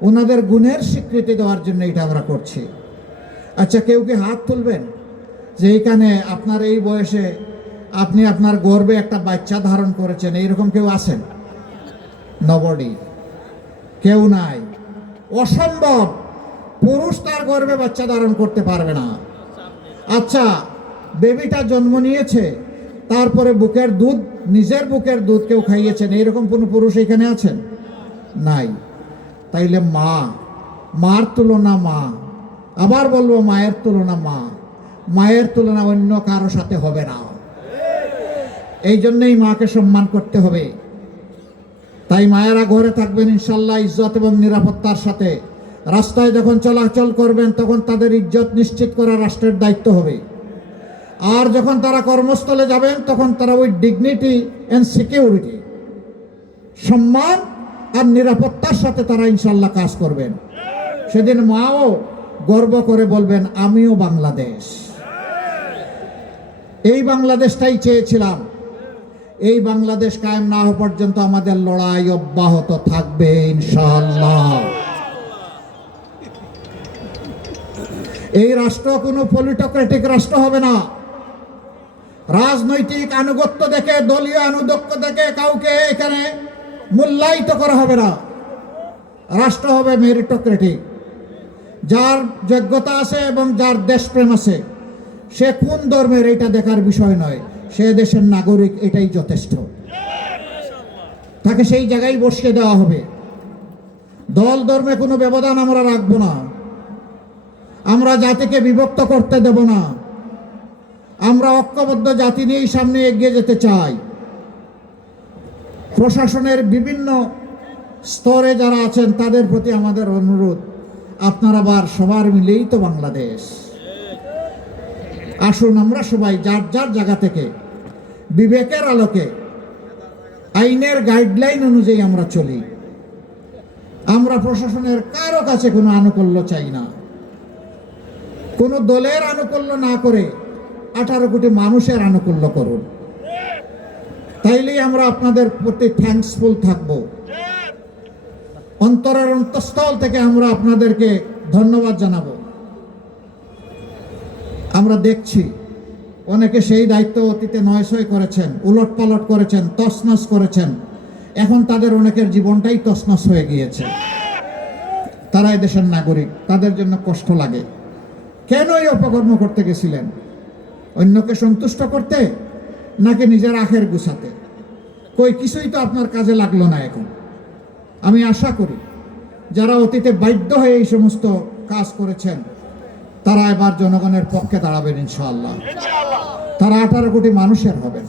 ওনাদের গুণের স্বীকৃতি দেওয়ার জন্য এটা আমরা করছি। আচ্ছা, কেউ কি হাত তুলবেন যে এইখানে আপনার এই বয়সে আপনি আপনার গর্বে একটা বাচ্চা ধারণ করেছেন, এইরকম কেউ আছেন? নবডি, কেউ নাই। অসম্ভব, পুরুষ তার গর্বে বাচ্চা ধারণ করতে পারবে না। আচ্ছা, বেবিটা জন্ম নিয়েছে, তারপরে বুকের দুধ, নিজের বুকের দুধ কেউ খাইয়েছেন, এইরকম কোনো পুরুষ এখানে আছেন? নাই। তাইলে মা, মার তুলনা মা, আবার বলবো মায়ের তুলনা মা, মায়ের তুলনা অন্য কারো সাথে হবে না। এই জন্যই মাকে সম্মান করতে হবে। তাই মায়েরা ঘরে থাকবেন ইনশাল্লাহ ইজ্জত এবং নিরাপত্তার সাথে। রাস্তায় যখন চলাচল করবেন তখন তাদের ইজ্জত নিশ্চিত করা রাষ্ট্রের দায়িত্ব হবে। আর যখন তারা কর্মস্থলে যাবেন তখন তারা ওই ডিগনিটি অ্যান্ড সিকিউরিটি, সম্মান আর নিরাপত্তার সাথে তারা ইনশাল্লাহ কাজ করবেন। সেদিন মাও গর্ব করে বলবেন আমিও বাংলাদেশ। এই বাংলাদেশটাই চেয়েছিলাম। এই বাংলাদেশ কায়েম না হওয়া পর্যন্ত আমাদের লড়াই অব্যাহত থাকবে ইনশাআল্লাহ। এই রাষ্ট্র কোনো পলিটোক্রেটিক রাষ্ট্র হবে না। রাজনৈতিক আনুগত্য দেখে, দলীয় আনুগত্য দেখে কাউকে এখানে মূল্যায়িত করা হবে না। রাষ্ট্র হবে মেরিটোক্রেটিক। যার যোগ্যতা আছে এবং যার দেশপ্রেম আছে, সে কোন ধর্মের এটা দেখার বিষয় নয়, সে দেশের নাগরিক, এটাই যথেষ্ট। তাকে সেই জায়গায় বসিয়ে দেওয়া হবে। দল ধর্মে কোনো ব্যবধান আমরা রাখবো না। আমরা জাতিকে বিভক্ত করতে দেব না। আমরা ঐক্যবদ্ধ জাতি নিয়েই সামনে এগিয়ে যেতে চাই। প্রশাসনের বিভিন্ন স্তরে যারা আছেন তাদের প্রতি আমাদের অনুরোধ, আপনারা আবার সবার মিলেই তো বাংলাদেশ। আসুন আমরা সবাই যার যার জায়গা থেকে বিবেকের আলোকে, আইনের গাইডলাইন অনুযায়ী আমরা চলি। আমরা প্রশাসনের কারো কাছে কোনো আনুকূল্য চাই না। কোনো দলের আনুকূল্য না করে 18 কোটি মানুষের আনুকূল্য করুন। তাইলেই আমরা আপনাদের প্রতি থ্যাঙ্কসফুল থাকব। অন্তরের অন্তঃস্থল থেকে আমরা আপনাদেরকে ধন্যবাদ জানাবো। আমরা দেখছি অনেকে সেই দায়িত্ব অতীতে নয়সই করেছেন, উলট পালট করেছেন, তছনছ করেছেন। এখন তাদের অনেকের জীবনটাই তছনছ হয়ে গিয়েছে। তারা এই দেশের নাগরিক, তাদের জন্য কষ্ট লাগে। কেন এই অপকর্ম করতে গেছিলেন? অন্যকে সন্তুষ্ট করতে নাকি নিজের আখের গুছাতে? কই কিছুই তো আপনার কাজে লাগলো না। এখন আমি আশা করি যারা অতীতে বাধ্য হয়ে এই সমস্ত কাজ করেছেন তারা এবার জনগণের পক্ষে দাঁড়াবেন ইনশাআল্লাহ। তারা 18 কোটি মানুষের হবেন।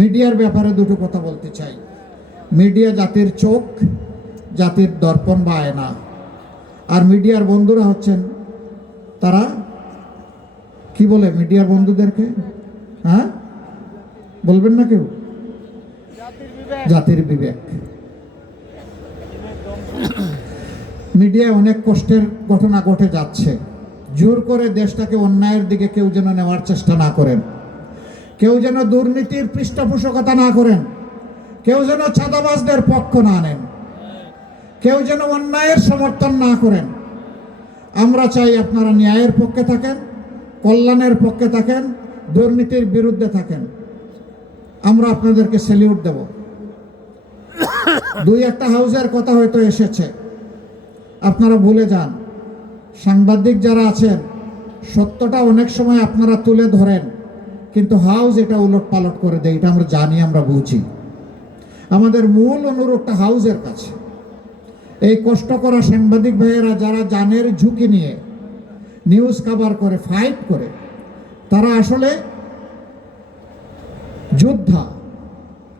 মিডিয়ার ব্যাপারে দুটো কথা বলতে চাই। মিডিয়া জাতির চোখ, জাতির দর্পণ বা আয়না। আর মিডিয়ার বন্ধুরা হচ্ছেন তারা, কি বলে মিডিয়ার বন্ধুদেরকে? হ্যাঁ, বলবেন না কেউ? জাতির বিবেক। মিডিয়ায় অনেক কষ্টের ঘটনা ঘটে যাচ্ছে। জোর করে দেশটাকে অন্যায়ের দিকে কেউ যেন নেওয়ার চেষ্টা না করেন। কেউ যেন দুর্নীতির পৃষ্ঠপোষকতা না করেন, কেউ যেন চাঁদাবাজদের পক্ষ না নেন, কেউ যেন অন্যায়ের সমর্থন না করেন। আমরা চাই আপনারা ন্যায়ের পক্ষে থাকেন, কল্যাণের পক্ষে থাকেন, দুর্নীতির বিরুদ্ধে থাকেন। আমরা আপনাদেরকে স্যালিউট দেব। দুই একটা হাউজের কথা হয়তো এসেছে, আপনারা ভুলে যান। সাংবাদিক যারা আছেন, সত্যটা অনেক সময় আপনারা তুলে ধরেন, কিন্তু হাউজ এটা উলট পালট করে দেয়, এটা আমরা জানি, আমরা বুঝি। আমাদের মূল অনুরোধটা হাউজের কাছে। এই কষ্ট করা সাংবাদিক ভাইয়েরা যারা জানের ঝুঁকি নিয়ে নিউজ কভার করে, ফাইট করে, তারা আসলে যোদ্ধা।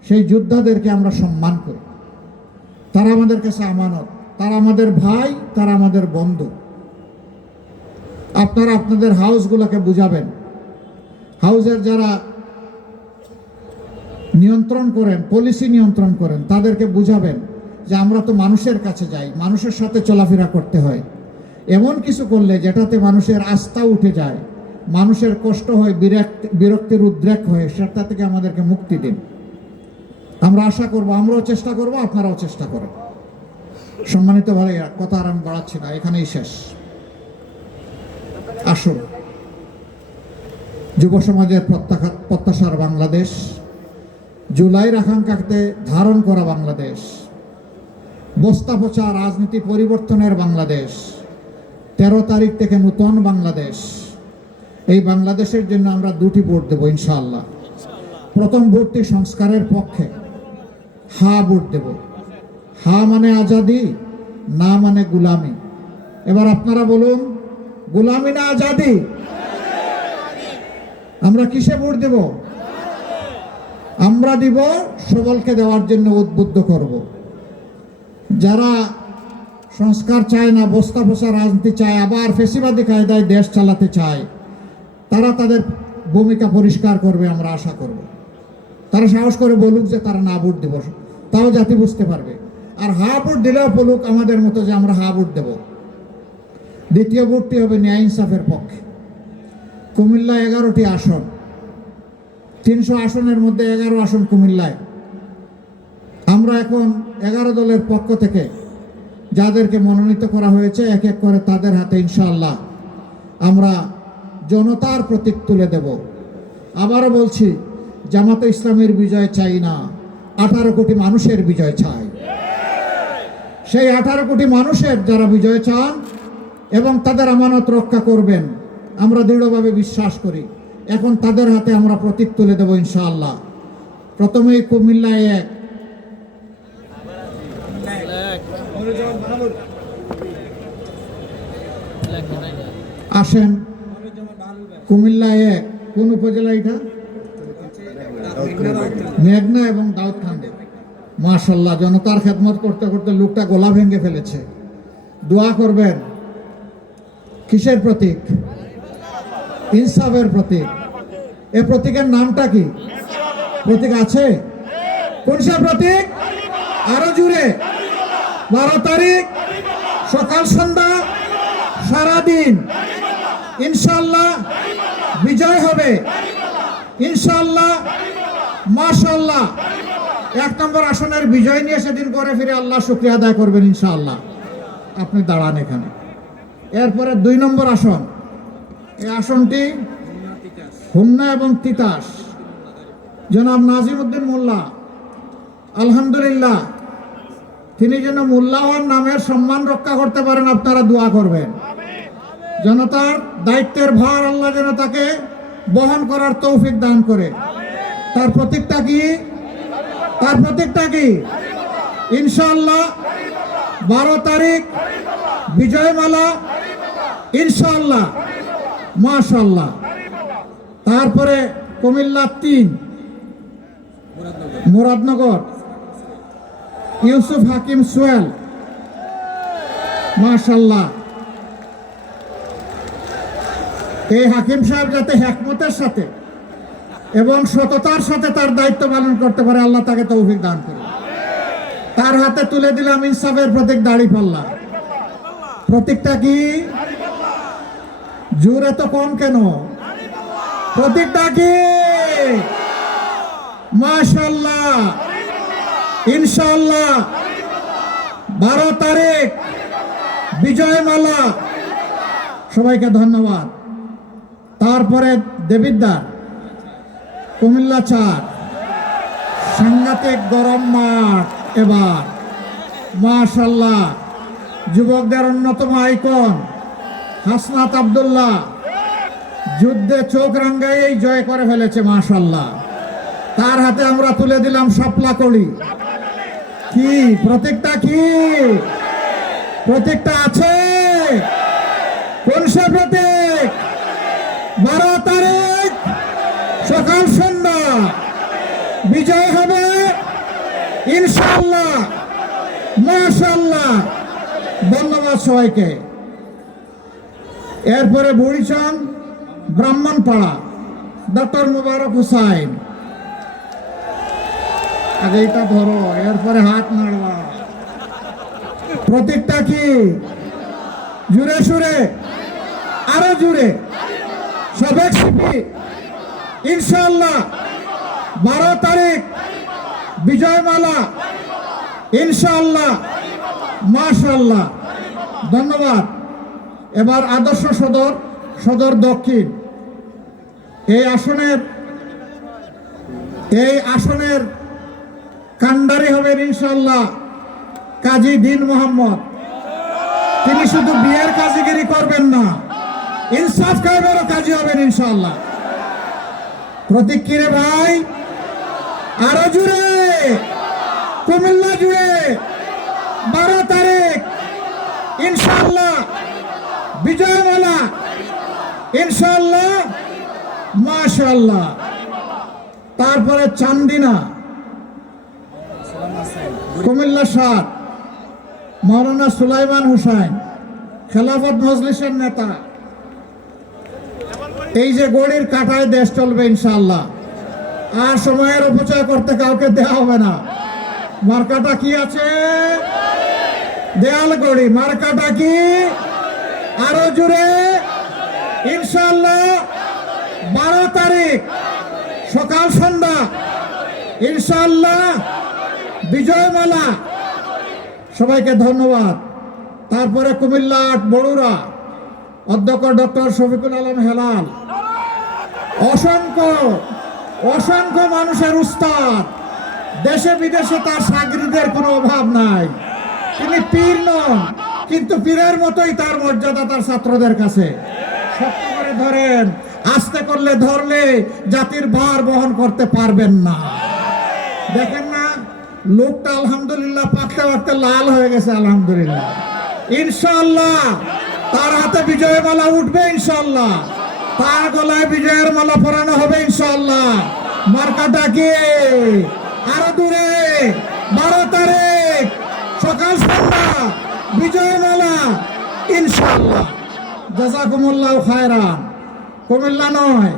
সেই যোদ্ধাদেরকে আমরা সম্মান করি। তারা আমাদের কাছে আমানত, তারা আমাদের ভাই, তারা আমাদের বন্ধু। আপনারা আপনাদের হাউসগুলোকে বুঝাবেন। হাউসের যারা নিয়ন্ত্রণ করেন, পলিসি নিয়ন্ত্রণ করেন, তাদেরকে বুঝাবেন যে আমরা তো মানুষের কাছে যাই, মানুষের সাথে চলাফেরা করতে হয়। এমন কিছু করলে যেটাতে মানুষের আস্থা উঠে যায়, মানুষের কষ্ট হয়, বিরক্তির উদ্রেক হয়, সেটা থেকে আমাদেরকে মুক্তি দিন। আমরা আশা করব, আমরাও চেষ্টা করব, আপনারাও চেষ্টা করেন। সম্মানিত ভাইয়া, কথা আর আমি বাড়াচ্ছি না, এখানেই শেষ। আসুন, যুব সমাজের প্রত্যাশার বাংলাদেশ, জুলাইয়ের আকাঙ্ক্ষাকে ধারণ করা বাংলাদেশ, বস্তা পচা রাজনীতি পরিবর্তনের বাংলাদেশ, 13 তারিখ থেকে নতুন বাংলাদেশ। এই বাংলাদেশের জন্য আমরা 2টি ভোট দেব ইনশাআল্লাহ। প্রথম ভোটটি সংস্কারের পক্ষে, হা ভোট দেব। হা মানে আজাদি, না মানে গুলামি। এবার আপনারা বলুন, গুলামি না আজাদি? আমরা কিসে ভোট দেব? আমরা দিব সবলকে দেওয়ার জন্য উদ্বুদ্ধ করব। যারা সংস্কার চায় না, বস্তা পচা রাজনীতি চায়, আবার ফেসিবাদী কায়দায় দেশ চালাতে চায়, তারা তাদের ভূমিকা পরিষ্কার করবে, আমরা আশা করব। তারা সাহস করে বলুক যে তারা না ভোট দেব, তাও জাতি বুঝতে পারবে। আর হা ভোট দিলেও বলুক আমাদের মতো যে আমরা হা ভোট দেব। দ্বিতীয় ভোটটি হবে ন্যায় ইনসাফের পক্ষে। কুমিল্লা 11টি আসন, 300 আসনের মধ্যে 11 আসন কুমিল্লায়। আমরা এখন 11 দলের পক্ষ থেকে যাদেরকে মনোনীত করা হয়েছে, এক এক করে তাদের হাতে ইনশাআল্লাহ আমরা জনতার প্রতীক তুলে দেব। আবারও বলছি, জামাতে ইসলামের বিজয় চাই না, 18 কোটি মানুষের বিজয় চাই। সেই 18 কোটি মানুষের যারা বিজয় চান এবং তাদের আমানত রক্ষা করবেন, আমরা দৃঢ়ভাবে বিশ্বাস করি। এখন তাদের হাতে আমরা প্রতীক তুলে দেব ইনশাআল্লাহ। প্রথমেই কুমিল্লায় 1, আসেন। কুমিল্লায় 1, কোন উপজেলা এটা? মেঘনা এবং দাউদকান্দি। মাশাআল্লাহ, জনতার খেদমত করতে করতে লোকটা গলা ভেঙে ফেলেছে। দোয়া করবেন। কিসের প্রতীক? ইনসাফের প্রতীক। এ প্রতীকের নামটা কি? প্রতীক আছে? কোন সে প্রতীক? আরো জুড়ে। 12 তারিখ সকাল সন্ধ্যা সারাদিন ইনশাআল্লাহ বিজয় হবে ইনশাআল্লাহ। মাশাআল্লাহ, 1 নম্বর আসনের বিজয় নিয়ে সেদিন করে ফিরে আল্লাহ শুকরিয়া আদায় করবেন ইনশাআল্লাহ। আপনি দাঁড়ান এখানে। এরপরে 2 নম্বর আসন, এই আসনটি হোমনা এবং তিতাস। জনাব নাজিমউদ্দিন মোল্লা, আলহামদুলিল্লাহ, তিনি যেন মোল্লা হওয়ার নামের সম্মান রক্ষা করতে পারেন, আপনারা দোয়া করবেন। জনতার দায়িত্বের ভার আল্লাহ যেন তাকে বহন করার তৌফিক দান করে। তার প্রতীকটা কি? তার প্রতীকটা কি? ইনশাআল্লাহ 12 তারিখ বিজয়মালা ইনশাআল্লাহ। মাশাআল্লাহ। তারপরে কুমিল্লা 3 মুরাদনগর, ইউসুফ হাকিম সোহেল। মাশাআল্লাহ, এই হাকিম সাহেব যাতে হিকমতের সাথে এবং সততার সাথে তার দায়িত্ব পালন করতে পারে, আল্লাহ তাকে তৌফিক দান করে। তার হাতে তুলে দিলাম ইনসাফের প্রতীক, দাড়িপাল্লা। প্রতীকটা কি? জোরে তো কম কেন? প্রতীকটা কি? মাশাআল্লাহ, ইনশাআল্লাহ 12 তারিখ বিজয়মালা। সবাইকে ধন্যবাদ। তারপরে দেবিদ্বার, কুমিল্লা 4, সাংঘাতিক গরম মাঠ এবার। মাশাআল্লাহ, যুবকদের অন্যতম আইকন হাসনাত আব্দুল্লাহ যুদ্ধে চোখ রাঙ্গাইয়েই জয় করে ফেলেছে। মাশাআল্লাহ, তার হাতে আমরা তুলে দিলাম শাপলা কড়ি। কি প্রতীকটা? কি প্রতীকটা আছে? কোন সে প্রতীক? 12 তারিখ সকাল সন্ধ্যা বিজয় হবে ইনশাআল্লাহ। মাশাআল্লাহ, ধন্যবাদ সবাইকে। এরপরে বুড়িচং ব্রাহ্মণপাড়া, ডক্টর মুবারক হুসাইন। আগে এটা ধরো, এরপরে হাত নাড়বা। প্রতীকটা কি? জুড়ে সুরে, আরো জুড়ে, সব একসাথে ইনশাআল্লাহ। 12 তারিখ বিজয়মালা ইনশাআল্লাহ। মাশাআল্লাহ, ধন্যবাদ। এবার আদর্শ সদর, সদর দক্ষিণ। এই আসনের কান্ডারি হবেন ইনশাআল্লাহ কাজী দিন মোহাম্মদ। তিনি শুধু বিয়ের কাজীগিরি করবেন না, ইনসাফ কায়েমেরও কাজী হবেন ইনশাআল্লাহ। প্রতীক কি রে ভাই? আরো জুড়ে, কুমিল্লা জুড়ে 12 তারিখ ইনশাআল্লাহ বিজয়মালা ইনশাআল্লাহ। মাশাআল্লাহ। তারপরে চান্দিনা, কুমিল্লা 7, মাওলানা সুলাইমান হুসাইন খেলাফত মজলিসের নেতা। এই যে গড়ির কাটায় দেশ চলবে ইনশাআল্লাহ। আর সময়ের অপচয় করতে কাউকে দেওয়া হবে না। মার্কাটা কি আছে? দেয়াল গড়ি। মার্কাটা কি? আরো জুড়ে ইনশাআল্লাহ। 12 তারিখ সকাল সন্ধ্যা ইনশাআল্লাহ বিজয়মালা। সবাইকে ধন্যবাদ। তারপরে কুমিল্লা 8 বড়ুরা, অধ্যক্ষ ডক্টর শফিকুল আলম হেলাল। অসংখ্য মানুষের উস্তাদ, দেশে বিদেশে তার সাগরিদের কোনো অভাব নাই। তিনি পীর নন, কিন্তু পীরের মতোই তার মর্যাদা তার ছাত্রদের কাছে। শক্ত করে ধরেন, আস্তে করলে ধরলে জাতির ভার বহন করতে পারবেন না। দেখেন না, লোকটা আলহামদুলিল্লাহ পাকতে পাকতে লাল হয়ে গেছে। আলহামদুলিল্লাহ, ইনশাআল্লাহ তার হাতে বিজয় মালা উঠবে ইনশাআল্লাহ। তার গলায় বিজয়ের মালা পরানো হবে ইনশাআল্লাহ। মার্কাটা কি? আরো দূরে 12 তারিখ সকাল সন্ধ্যা বিজয় মালা ইনশাআল্লাহ। জাযাকুমুল্লাহু খায়রান। কুমিল্লা নয়,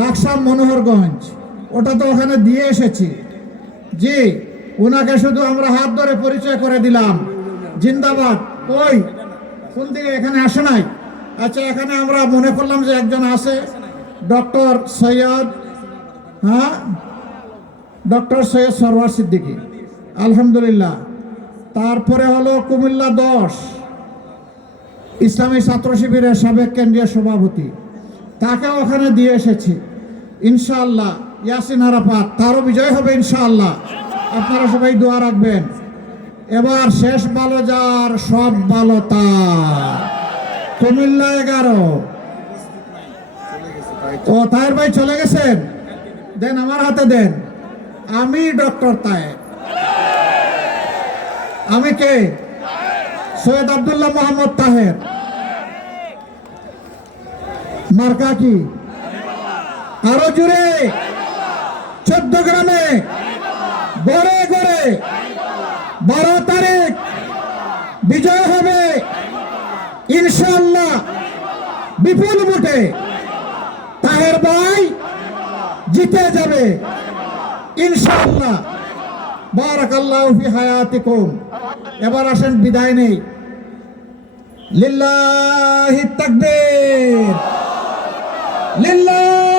লাকসাম মনোহরগঞ্জ, ওটা তো ওখানে দিয়ে এসেছি। জি, ওনাকে শুধু আমরা হাত ধরে পরিচয় করে দিলাম। জিন্দাবাদ। ওই কোন দিকে? এখানে আসে নাই? আচ্ছা, এখানে আমরা মনে করলাম যে একজন আছে, ডক্টর সৈয়দ, ডক্টর সৈয়দ সরওয়ার সিদ্দিকী। আলহামদুলিল্লাহ। তারপরে হলো কুমিল্লা 10 ইসলামী ছাত্র শিবিরের সাবেক কেন্দ্রীয় সভাপতি, তাকে ওখানে দিয়ে এসেছি ইনশাআল্লাহ। ইয়াসিন আরাফাত, তারও বিজয় হবে ইনশাআল্লাহ। আপনারা সবাই দোয়া রাখবেন। এবার শেষ ভালো যার, সব ভালো তার। কুমিল্লা 11। ও তাহের ভাই চলে গেছেন? দেন, আমার হাতে দেন। আমি ডক্টর তাহের। আমি কে? সৈয়দ আব্দুল্লাহ মোহাম্মদ তাহের। মার্কা কি? আরো জুড়ে 14 গ্রামে গড়ে গড়ে 12 তারিখ বিজয় হবে ইনশাআল্লাহ বিপুল ভোটে। তাহের ভাই জিতে যাবে ইনশাআল্লাহ। বারাকাল্লাহু ফি হায়াতিকুম। এবার আসেন, বিদায় নেই। লিল্লাহি তাকবীর, লিল্লাহ।